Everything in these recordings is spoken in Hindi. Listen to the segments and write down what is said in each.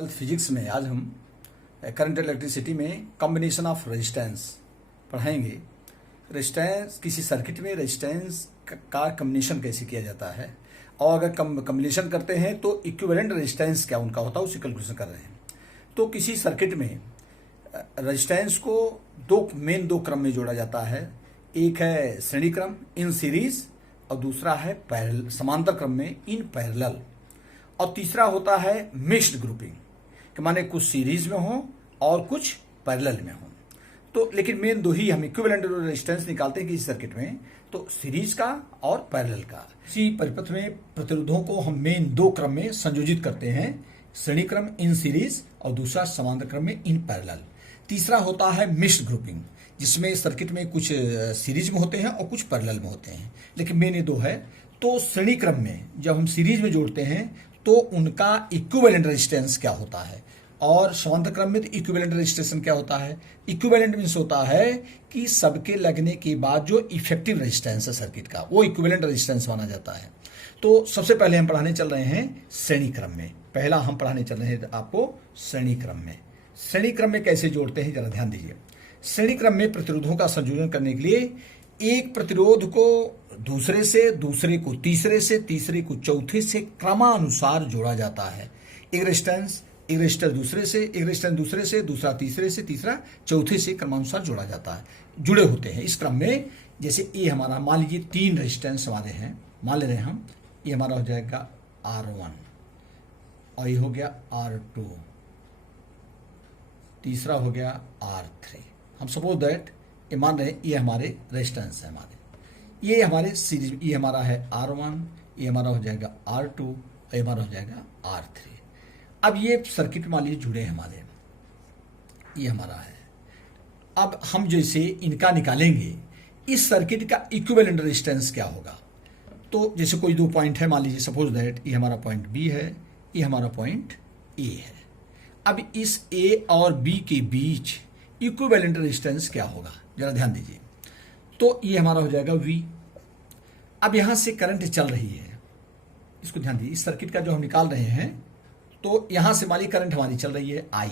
फिजिक्स में आज हम करंट इलेक्ट्रिसिटी में कॉम्बिनेशन ऑफ रेजिस्टेंस पढ़ाएंगे। रेजिस्टेंस किसी सर्किट में रेजिस्टेंस का कॉम्बिनेशन कैसे किया जाता है और अगर कॉम्बिनेशन करते हैं तो इक्विवेलेंट रेजिस्टेंस क्या उनका होता है उसकी कैलकुलेशन कर रहे हैं। तो किसी सर्किट में रेजिस्टेंस को दो क्रम में जोड़ा जाता है। एक है श्रेणी क्रम इन सीरीज और दूसरा है पैरेलल समांतर क्रम में इन पैरेलल, और तीसरा होता है मिक्स्ड ग्रुपिंग कि माने कुछ सीरीज में हो और कुछ पैरेलल में हो। तो लेकिन मेन दो ही हम इक्विवेलेंट रेजिस्टेंस निकालते हैं किसी सर्किट में, तो सीरीज का और पैरेलल का। इसी परिपथ में प्रतिरोधों को हम मेन दो क्रम में संयोजित करते हैं, श्रेणी क्रम इन सीरीज और दूसरा समांतर क्रम में इन पैरेलल। तीसरा होता है मिक्स्ड ग्रुपिंग जिसमें सर्किट में कुछ सीरीज में होते हैं और कुछ पैरेलल में होते हैं, लेकिन मेन ये दो है। तो श्रेणी क्रम में जब हम सीरीज में जोड़ते हैं तो उनका इक्विवेलेंट रेजिस्टेंस क्या होता है, और समांतर क्रम में तो इक्विवेलेंट रेजिस्टेंस क्या होता है। इक्विवेलेंट मींस होता है कि सबके लगने के बाद जो इफेक्टिव रेजिस्टेंस है सर्किट का वो इक्विवेलेंट रेजिस्टेंस माना जाता है। तो सबसे पहले हम पढ़ाने चल रहे हैं श्रेणी क्रम में। पहला हम पढ़ाने चल रहे हैं आपको श्रेणी क्रम में। श्रेणी क्रम में कैसे जोड़ते हैं जरा ध्यान दीजिए। श्रेणी क्रम में प्रतिरोधों का संयोजन करने के लिए एक प्रतिरोध को दूसरे से, दूसरे को तीसरे से, तीसरे को चौथे से क्रमानुसार जोड़ा जाता है। एक रेजिस्टर दूसरे से, एक रेजिस्टेंस दूसरे से, दूसरा तीसरे से, तीसरा चौथे से क्रमानुसार जोड़ा जाता है, जुड़े होते हैं। इस क्रम में जैसे ये हमारा मान लीजिए 3 रेजिस्टेंस हमारे हैं, मान ले रहे हैं हम, ये हमारा हो जाएगा R1 और ये हो गया R2, तीसरा हो गया R3। हम सपोज दैट ये मान रहे हैं ये हमारे रेजिस्टेंस है हमारे, ये हमारे सीरीज, ये हमारा है R1, ये हमारा हो जाएगा R2 और ये हमारा हो जाएगा R3। अब ये सर्किट मान लीजिए जुड़े हैं हमारे, ये हमारा है। अब हम जैसे इनका निकालेंगे इस सर्किट का इक्विवेलेंट रेजिस्टेंस क्या होगा। तो जैसे कोई दो पॉइंट है, मान लीजिए सपोज दैट ये हमारा पॉइंट B है, ये हमारा पॉइंट A है। अब इस A और B के बीच इक्विवेलेंट रेजिस्टेंस क्या होगा जरा ध्यान दीजिए। तो ये हमारा हो जाएगा V। अब यहां से करंट चल रही है, इसको ध्यान दीजिए। इस सर्किट का जो हम निकाल रहे हैं तो यहां से मान लीजिए करंट हमारी चल रही है I,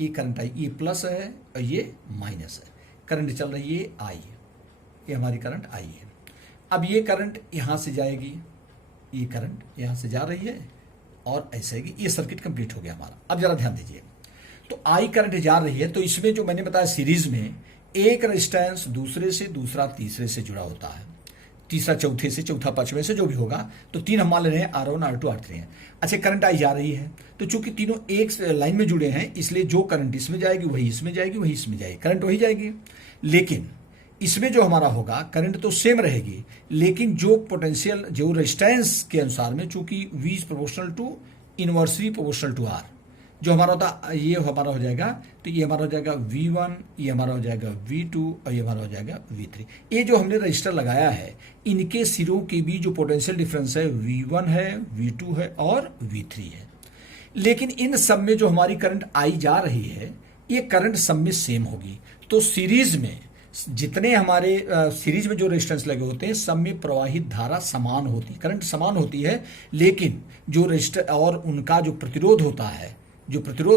ये करंट I, ये प्लस है और ये माइनस है। करंट चल रही है I, ये हमारी करंट I है। अब ये करंट यहां से जाएगी, ये करंट यहां से जा रही है और ऐसे ही ये सर्किट कंप्लीट हो गया हमारा। अब जरा ध्यान दीजिए, तो I करंट जा रही है, तो इसमें जो मैंने बताया सीरीज में एक रेजिस्टेंस दूसरे से, दूसरा तीसरे से जुड़ा होता है, तीसरा चौथे से, चौथा पांचवें से, जो भी होगा। तो 3 हम मान ले रहे हैं R1, R2, R3 है। अच्छा, करंट आई जा रही है, तो चूंकि तीनों एक लाइन में जुड़े हैं इसलिए जो करंट इसमें जाएगी वही इसमें जाएगी, वही इसमें जाएगी, करंट वही जाएगी। लेकिन इसमें जो हमारा होगा करंट तो सेम रहेगी, लेकिन जो पोटेंशियल जो रेजिस्टेंस के अनुसार में, चूंकि V is proportional to inversely proportional to R, जो हमारा होता ये हमारा हो जाएगा, तो ये हमारा हो जाएगा V1, ये हमारा हो जाएगा V2 और ये हमारा हो जाएगा V3। ये जो हमने रजिस्टर लगाया है इनके सिरों के बीच जो पोटेंशियल डिफरेंस है V1 है, V2 है और V3 है। लेकिन इन सब में जो हमारी करंट आई जा रही है ये करंट सब में सेम होगी। तो सीरीज में जितने हमारे सीरीज में जो रेजिस्टेंस लगे होते हैं सब में प्रवाहित धारा समान होती है, करंट समान होती है, लेकिन जो रजिस्टर और उनका जो प्रतिरोध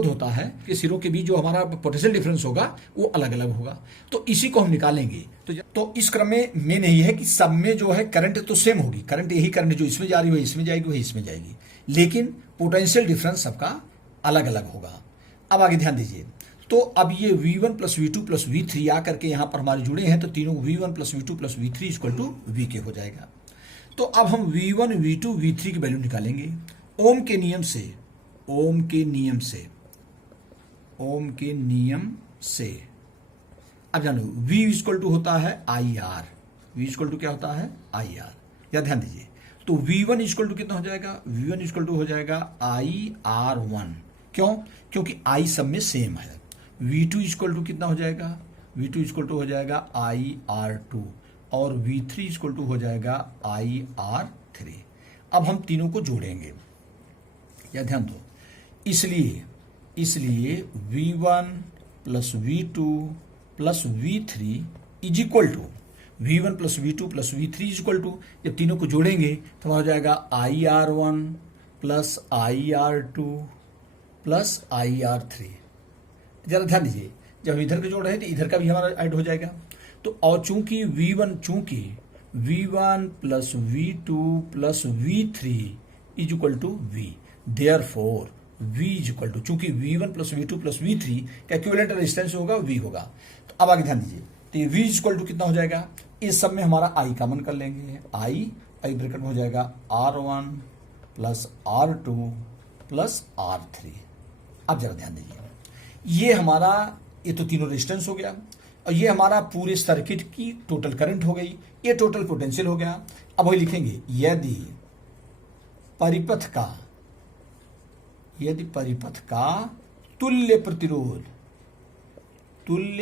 होता है कि सिरों के बीच जो हमारा पोटेंशियल डिफरेंस होगा वो अलग अलग होगा। तो इसी को हम निकालेंगे। तो इस क्रम में मेन यही है कि सब में जो है करंट तो सेम होगी, करंट यही करंट जो इसमें जा रही है इसमें जाएगी, वही इसमें जाएगी, लेकिन पोटेंशियल डिफरेंस सबका अलग अलग होगा। अब आगे ध्यान दीजिए, तो अब ये V1 plus V2 plus V3 आकर के यहां पर हमारे जुड़े हैं, तो तीनों V1 plus V2 plus V3 equal to V के हो जाएगा। तो अब हम V1 V2 V3 की वैल्यू निकालेंगे ओम के नियम से। अब जानो V इक्वल टू होता है IR, V इक्वल टू क्या होता है IR, या ध्यान दीजिए। तो V1 इक्वल टू कितना हो जाएगा, V1 इक्वल टू हो जाएगा IR1। क्यों? क्योंकि I सब में सेम है। V2 इक्वल टू कितना हो जाएगा, V2 इक्वल टू हो जाएगा IR2 और V3 इक्वल टू हो जाएगा IR3। अब हम तीनों को जोड़ेंगे, या ध्यान दो, इसलिए V1 plus V2 plus V3 is equal to V1 plus V2 plus V3 is equal to, जब तीनों को जोड़ेंगे तो हो जाएगा IR1 plus IR2 plus I R three. जरा ध्यान दीजिए, जब इधर का जोड़ रहे हैं तो इधर का भी हमारा ऐड हो जाएगा। तो और चूंकि V1 plus V2 plus V3 is equal to V, therefore V is equal to, चूंकि V1 plus V2 plus V3 का इक्विवेलेंट रेजिस्टेंस होगा V होगा। तो अब आगे ध्यान दीजिए, तो ये V इज इक्वल टू कितना हो जाएगा, इस सब में हमारा I कॉमन कर लेंगे, I ब्रैकेट में हो जाएगा R1 plus R2 plus R3। अब जरा ध्यान दीजिए, ये हमारा, ये तो तीनों रेजिस्टेंस हो गया और ये हमारा पूरे सर्किट की टोटल करंट हो गई, ये टोटल पोटेंशियल हो गया। अब वही लिखेंगे, यदि परिपथ का तुल्य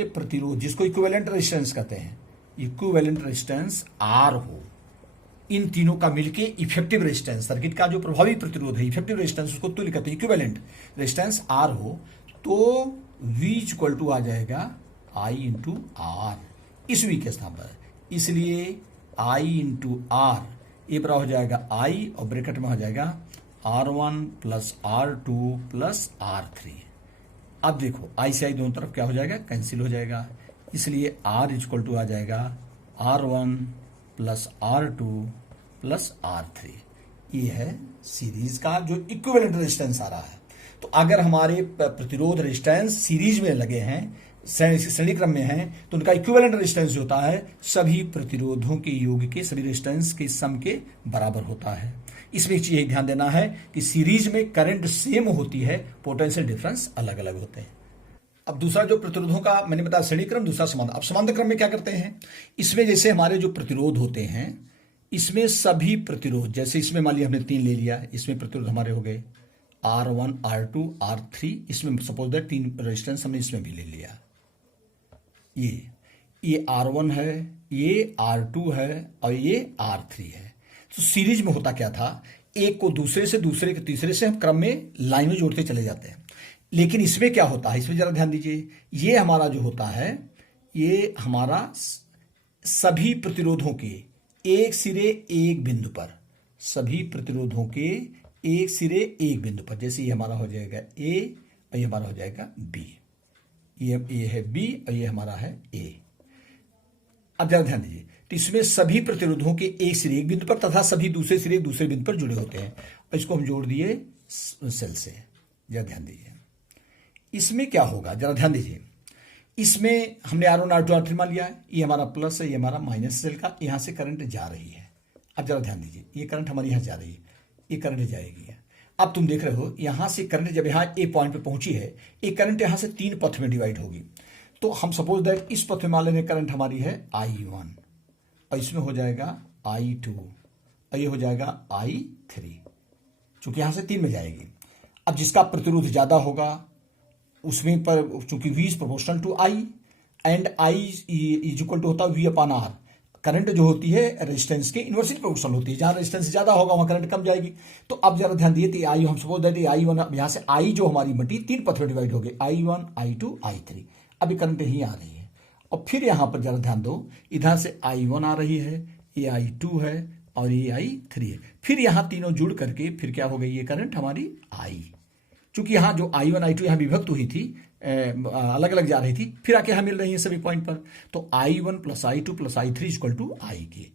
प्रतिरोध जिसको इक्विवेलेंट रेजिस्टेंस कहते हैं, इक्विवेलेंट रेजिस्टेंस R हो, इन तीनों का मिलके इफेक्टिव रेजिस्टेंस, सर्किट का जो प्रभावी प्रतिरोध है इफेक्टिव रेजिस्टेंस, उसको तुल्य कहते हैं, इक्विवेलेंट रेजिस्टेंस R हो, तो V इक्वल टू आ जाएगा I इंटू आर, इस V के स्थान पर, इसलिए I इंटू आर, ये बराबर हो जाएगा I और ब्रैकेट में हो जाएगा R1 plus R2 plus R3। अब देखो I से I दोनों तरफ क्या हो जाएगा, कैंसिल हो जाएगा, इसलिए R इक्वल टू आ जाएगा R1 plus R2 plus R3। ये है सीरीज का जो इक्विवेलेंट रेजिस्टेंस आ रहा है। तो अगर हमारे प्रतिरोध रेजिस्टेंस सीरीज में लगे हैं, श्रेणी क्रम में हैं, तो उनका इक्विवेलेंट रेजिस्टेंस जो होता है सभी प्रतिरोधों के योग के, सभी रेजिस्टेंस के सम के बराबर होता है। इसमें एक चीज यही ध्यान देना है कि सीरीज में करंट सेम होती है, पोटेंशियल डिफरेंस अलग अलग होते हैं। अब दूसरा जो प्रतिरोधों का मैंने बताया श्रेणी क्रम, दूसरा समांतर। अब समांतर क्रम में क्या करते हैं, इसमें जैसे हमारे जो प्रतिरोध होते हैं, इसमें सभी प्रतिरोध, जैसे इसमें मान लिया हमने 3 ले लिया, इसमें प्रतिरोध हमारे हो गए R1 R2 R3, इसमें सपोज दैट 3 रेजिस्टेंस हमने इसमें भी ले लिया, ये R1 है, ये R2 है और ये R3 है। तो सीरीज में होता क्या था, एक को दूसरे से, दूसरे के तीसरे से हम क्रम में लाइन में जोड़ते चले जाते हैं। लेकिन इसमें क्या होता है, इसमें जरा ध्यान दीजिए, ये हमारा जो होता है, ये हमारा सभी प्रतिरोधों के एक सिरे एक बिंदु पर, सभी प्रतिरोधों के एक सिरे एक बिंदु पर, जैसे ये हमारा हो जाएगा A और ये हमारा हो जाएगा B, ये है B और ये हमारा है A। अब जरा ध्यान दीजिए, तो इसमें सभी प्रतिरोधों के एक सिरे एक बिंदु पर तथा सभी दूसरे सिरे दूसरे बिंदु पर जुड़े होते हैं, और इसको हम जोड़ दिए सेल से। जरा ध्यान दीजिए, इसमें क्या होगा, जरा ध्यान दीजिए, इसमें हमने R1 R2 R3 मान लिया है, ये हमारा प्लस है, ये हमारा माइनस, सेल का यहां से करंट जा रही है। अब जरा ध्यान दीजिए, ये करंट हमारी यहां जा रही है, ये करंट जाएगी। अब तुम देख रहे हो, यहां से करंट जब यहां ए पॉइंट पे पहुंची है, एक करंट यहां से 3 पथ में डिवाइड होगी। तो हम सपोज दैट इस पथ में मान लेने करंट हमारी है I1 और इसमें हो जाएगा I2 और ये हो जाएगा I3, चूंकि यहां से 3 में जाएगी। अब जिसका प्रतिरोध ज्यादा होगा उसमें पर, चूंकि V is proportional to I and I is equal to होता है V अपॉन R, करंट जो होती है रेजिस्टेंस के इनवर्सली प्रोपोर्शनल होती है, जहां रेजिस्टेंस ज्यादा होगा वहां करंट कम जाएगी। तो अब जरा ध्यान दिए, आई हम सपोज दैट I1, यहां से I जो हमारी मटी 3 पथ में डिवाइड हो गई, I1 I2 I3, अभी करंट यही आ रही है। और फिर यहां पर जरा ध्यान दो, इधर से I1 आ रही है, ये I2 है और ये I3 है, फिर यहां तीनों जुड़ करके फिर क्या हो गई, ये करंट हमारी I, चूंकि यहां जो I1 I2 यहां विभक्त हुई थी, अलग अलग जा रही थी, फिर आके यहां मिल रही है सभी पॉइंट पर। तो I1 plus I2 plus I3 equal to I के।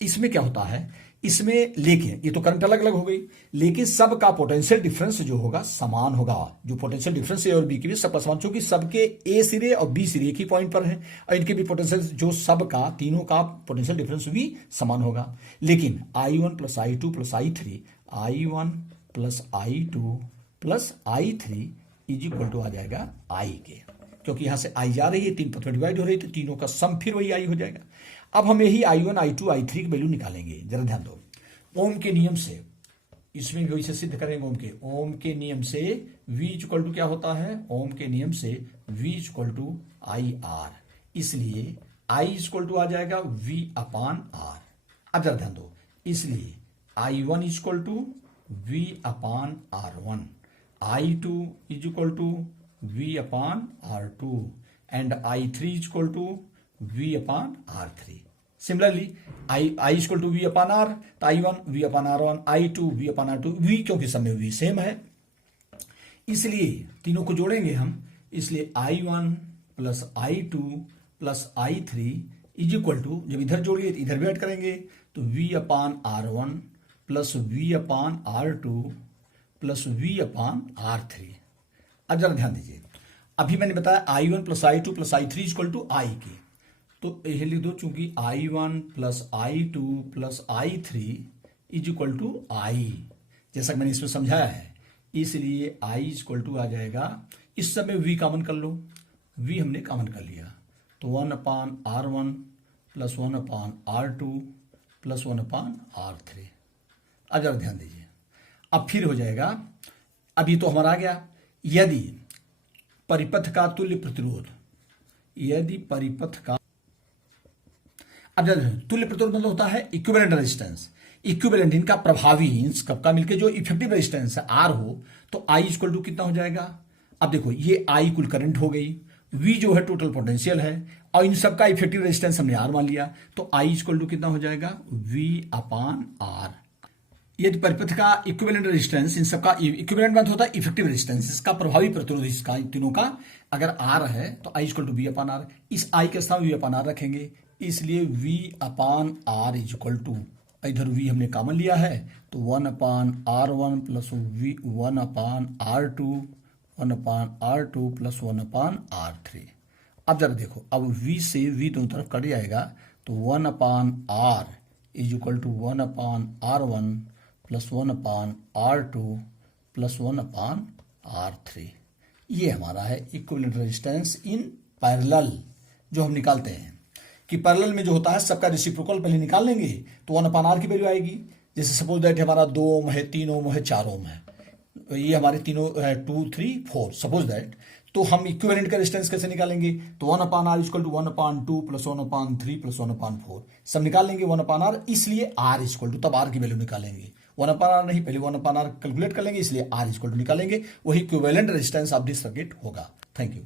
इसमें क्या होता है, इसमें लेकिन ये तो करंट अलग अलग हो गई, लेकिन सबका पोटेंशियल डिफरेंस जो होगा समान होगा। जो पोटेंशियल डिफरेंस ए और बी के भी सबका समान, चूंकि सबके ए सिरे और बी सिरे एक ही पॉइंट पर है और इनके भी पोटेंशियल, जो सबका तीनों का पोटेंशियल डिफरेंस भी समान होगा। लेकिन I1 plus I2 plus I3, I1 plus I2 plus I3 is equal to आ जाएगा I के, क्योंकि यहां से I जा रही है, 3 पथ में डिवाइड हो रही है, तो तीनों का सम फिर वही I हो जाएगा। अब हम यही I1 I2 I3 की वैल्यू निकालेंगे। जरा ध्यान दो, ओम के नियम से, इसमें भी वैसे सिद्ध करेंगे ओम के नियम से V इक्वल टू क्या होता है, ओम के नियम से V इक्वल टू IR, इसलिए I इक्वल टू आ जाएगा V अपान R। अब जरा ध्यान दो, इसलिए I1 equal to V upon R1, I2 is equal to V upon R2 and I3 equal to V upon R3। Similarly I equal to V upon R, तो I1 V upon R1, I2 V upon R2, V क्योंकि सब में V सेम है। इसलिए तीनों को जोड़ेंगे हम, इसलिए I1 plus I2 plus I3 is equal to, जब इधर जोड़िए तो इधर भी ऐड करेंगे तो V/R1 plus V/R2 plus V/R3। अब जरा ध्यान दीजिए, अभी मैंने बताया I1 plus I2 plus I3 equal to I के, तो यह लिख दो, चूंकि I1 plus I2 plus I3 is equal to I, जैसा कि मैंने इसमें समझाया है, इसलिए I इक्वल टू आ जाएगा, इस समय V कॉमन कर लो, V हमने कॉमन कर लिया, तो 1/R1 plus 1/R2 plus 1/R3। अब जरा ध्यान दीजिए, अब फिर हो जाएगा, अभी तो हमारा आ गया, यदि परिपथ का तुल्य प्रतिरोध, यदि परिपथ का, अब जरा तुल्य प्रतिरोध मतलब होता है इक्विवेलेंट रेजिस्टेंस, इक्विवेलेंट इनका प्रभावी, इन सबका मिलकर जो इफेक्टिव रेजिस्टेंस है R हो, तो I इक्वल टू कितना हो जाएगा। अब देखो ये I कुल करंट हो गई, V जो है टोटल पोटेंशियल है, और इन सबका इफेक्टिव रेजिस्टेंस हमने R मान लिया, तो I इक्वल टू कितना हो जाएगा V/R। यदि परिपथ का इक्विवेलेंट रेजिस्टेंस, इन सबका इक्विवेलेंट मतलब होता है इफेक्टिव रेजिस्टेंस, इसका प्रभावी प्रतिरोध, इसका तीनों का अगर R है तो I इक्वल टू V/R, इस I के स्थान V/R रखेंगे, इसलिए V/R इज इक्वल टू, इधर V हमने कॉमन लिया है, तो 1/R1 plus 1/R2 1/R2 plus 1/R3। अब जरा देखो, अब V से V दोनों तरफ कट जाएगा, तो 1/R is equal to 1/R1 plus 1/R2 plus 1/R3। ये हमारा है इक्विवेलेंट रेजिस्टेंस इन पैरेलल, जो हम निकालते हैं कि पैरेलल में जो होता है सबका रेसिप्रोकल पहले निकाल लेंगे, तो 1/R की वैल्यू आएगी, जैसे सपोज दैट हमारा 2 ओम है, 3 ओम है, 4 ओम है, ये हमारे तीनों है 2 3 4 सपोज दैट, तो हम इक्विवेलेंट का रेजिस्टेंस कैसे निकालेंगे, तो 1/R equal to 1/2 plus 1/3 plus 1/4 सब निकाल लेंगे 1/R, इसलिए R इक्वल टू, तब R की वैल्यू निकालेंगे, 1/R नहीं, पहले 1/R कैलकुलेट कर लेंगे, इसलिए R इक्वल टू निकालेंगे, वही equivalent resistance of this circuit होगा। Thank you.